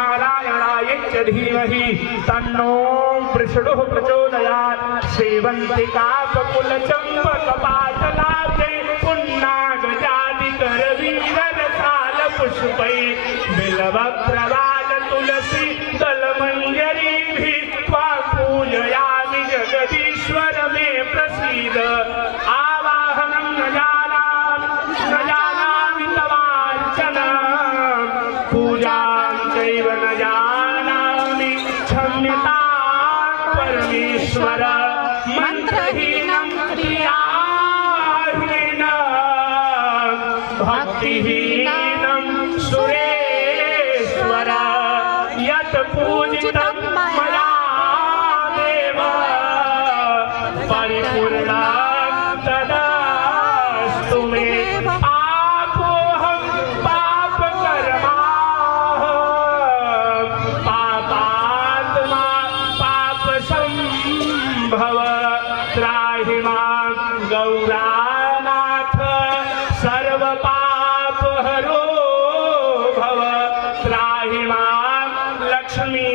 नारायणाय च धीमहि तन्नो वृषणुः प्रचोदयात् सेवन्तिकापकुलचम्पकपाटलाब्धे पुष्पै बिल्वप्रवाल तुलसी दलमञ्जरीभिः त्वां पूजयामि जगदीश्वर मे प्रसीद आवाहनं न जानामि तवार्चनां पूजां चैव न जानामि क्षम्यतां परमेश्वर मन्त्रहीनं क्रियाहीनं भक्तिहीनं सुरेश्वर यत् पूजितं मया देव परिपूर्णं तदस्तु मे पापोऽहं पापकर्मा पापात्मा पापसम्भव त्राहि मां गौरानाथ सर्वपापहरो भव त्राहि मां लक्ष्मी